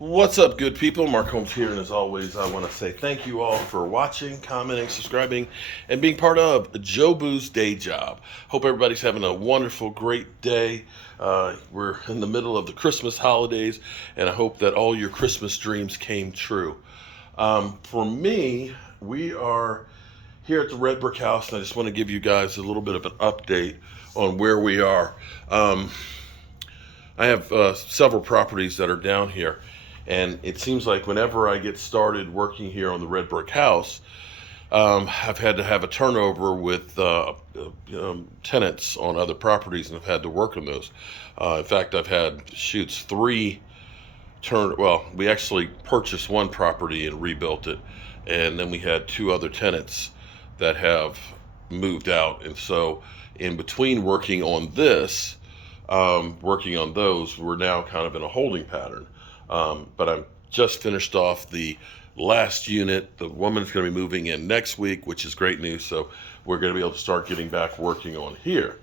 What's up, good people? Mark Holmes here, and as always, I want to say thank you all for watching, commenting, subscribing, and being part of Jobu's Day Job. Hope everybody's having a wonderful, great day. We're in the middle of the Christmas holidays, and I hope that all your Christmas dreams came true. For me, we are here at the Red Brick House, and I just want to give you guys a little bit of an update on where we are. I have several properties that are down here. And it seems like whenever I get started working here on the Red Brick House, I've had to have a turnover with tenants on other properties, and I've had to work on those. In fact, I've had three well, we actually purchased one property and rebuilt it, and then we had two other tenants that have moved out. And so in between working on this, working on those, we're now kind of in a holding pattern. But I'm just finished off the last unit. The woman's going to be moving in next week, which is great news. So we're going to be able to start getting back working on here.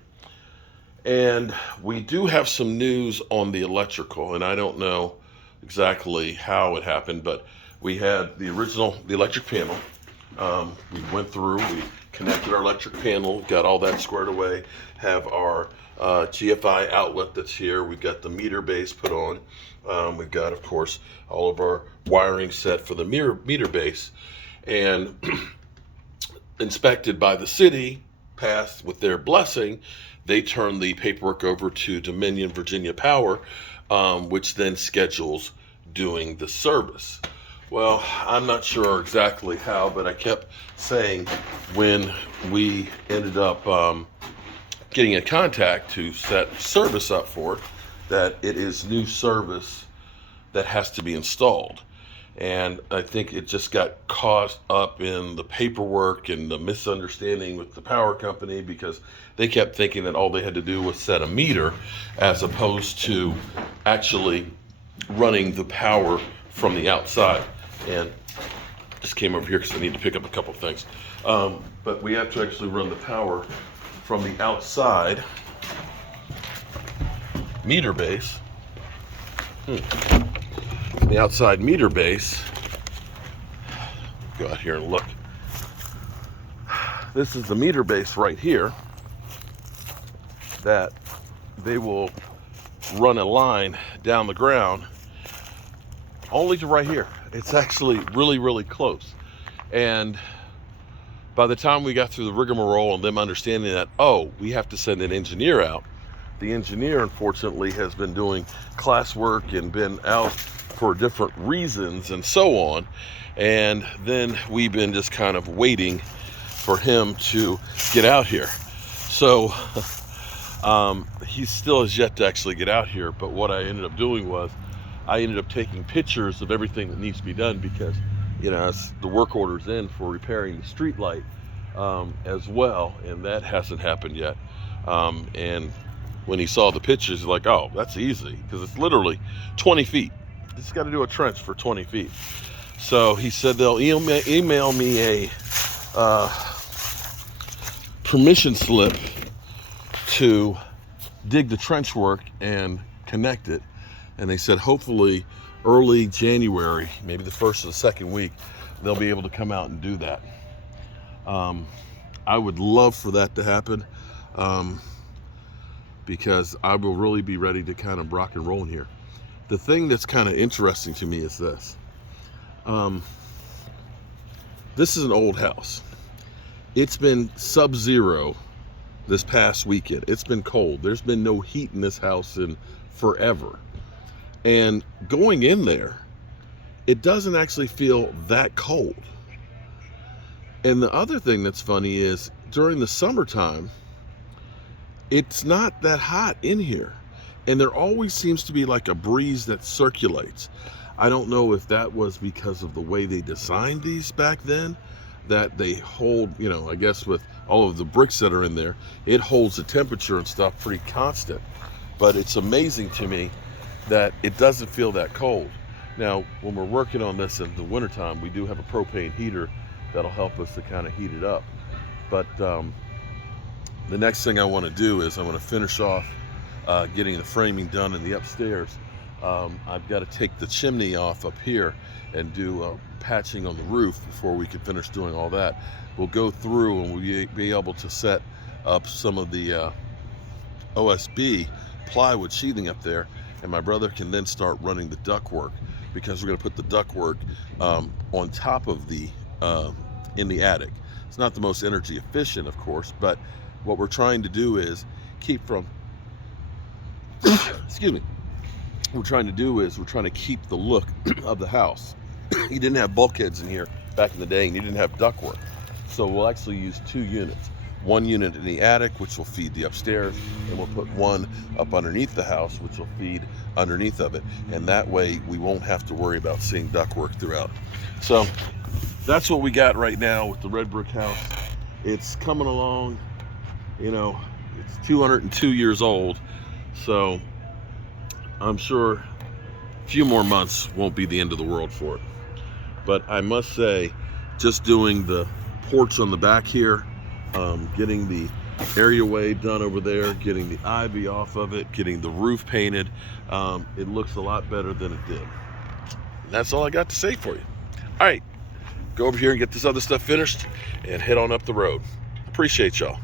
And we do have some news on the electrical, and I don't know exactly how it happened, but we had the electric panel. We went through, we connected our electric panel, got all that squared away, have our GFI outlet that's here. We've got the meter base put on. We've got, of course, all of our wiring set for the meter base, and inspected by the city, passed with their blessing. They turn the paperwork over to Dominion Virginia Power, which then schedules doing the service. Well, I'm not sure exactly how, but I kept saying when we ended up getting in contact to set service up for it, that it is new service that has to be installed. And I think it just got caught up in the paperwork and the misunderstanding with the power company, because they kept thinking that all they had to do was set a meter as opposed to actually running the power from the outside. And just came over here because I need to pick up a couple of things. But we have to actually run the power from the outside meter base. The outside meter base. Go out here and look. This is the meter base right here that they will run a line down the ground only to right here. It's actually really, really close. And by the time we got through the rigmarole and them understanding that, oh, we have to send an engineer out, the engineer, unfortunately, has been doing class work and been out for different reasons and so on. And then we've been just kind of waiting for him to get out here. So he still has yet to actually get out here. But what I ended up doing was I ended up taking pictures of everything that needs to be done, because, you know, the work order's in for repairing the street light as well, and that hasn't happened yet. And when he saw the pictures, he's like, oh, that's easy, because it's literally 20 feet. Just got to do a trench for 20 feet. So he said they'll email me a permission slip to dig the trench work and connect it. And they said hopefully early January, maybe the first or the second week, they'll be able to come out and do that. I would love for that to happen, because I will really be ready to kind of rock and roll in here. The thing that's kind of interesting to me is this. This is an old house. It's been sub-zero this past weekend. It's been cold. There's been no heat in this house in forever. And going in there, it doesn't actually feel that cold. And the other thing that's funny is during the summertime, it's not that hot in here. And there always seems to be like a breeze that circulates. I don't know if that was because of the way they designed these back then, that they hold, you know, I guess with all of the bricks that are in there, it holds the temperature and stuff pretty constant. But it's amazing to me that it doesn't feel that cold. Now, when we're working on this in the wintertime, we do have a propane heater that'll help us to kind of heat it up. But the next thing I want to do is I want to finish off getting the framing done in the upstairs. I've got to take the chimney off up here and do patching on the roof before we can finish doing all that. We'll go through and we'll be able to set up some of the OSB plywood sheathing up there, and my brother can then start running the ductwork, because we're going to put the ductwork on top of the in the attic. It's not the most energy efficient, of course, but what we're trying to do is keep from excuse me, we're trying to keep the look of the house. You didn't have bulkheads in here back in the day, and you didn't have ductwork, so we'll actually use 2 units. One unit in the attic, which will feed the upstairs, and we'll put one up underneath the house, which will feed underneath of it, and that way we won't have to worry about seeing ductwork throughout. So that's what we got right now with the red brick house. It's coming along, you know, it's 202 years old, so I'm sure a few more months won't be the end of the world for it. But I must say, just doing the porch on the back here, getting the areaway done over there, getting the ivy off of it, getting the roof painted, it looks a lot better than it did. And that's all I got to say for you. All right, go over here and get this other stuff finished and head on up the road. Appreciate y'all.